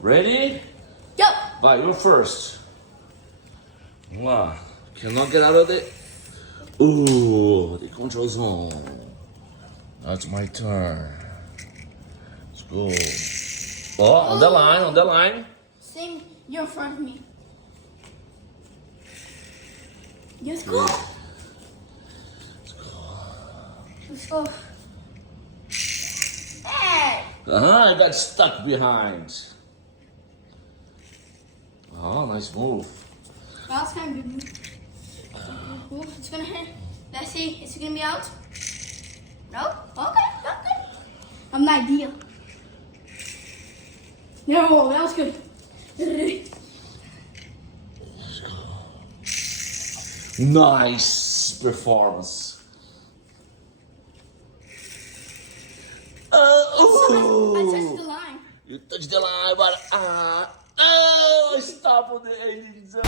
Ready? Go. Vai, you're first. Vamos lá. Cannot get out of it. Ooh, the control zone. That's my turn. Let's go. Oh, on the line, on the line. Same, you're in front of me. Let's go. Let's go. Hey! I got stuck behind. Oh, nice move. Last time, baby. Move. It's gonna hit. Let's see. Is it gonna be out? No? Okay, that's good. I'm the ideal. No, that was good. Nice performance. I touched the line. You touched the line, but no, I stopped on the ending zone.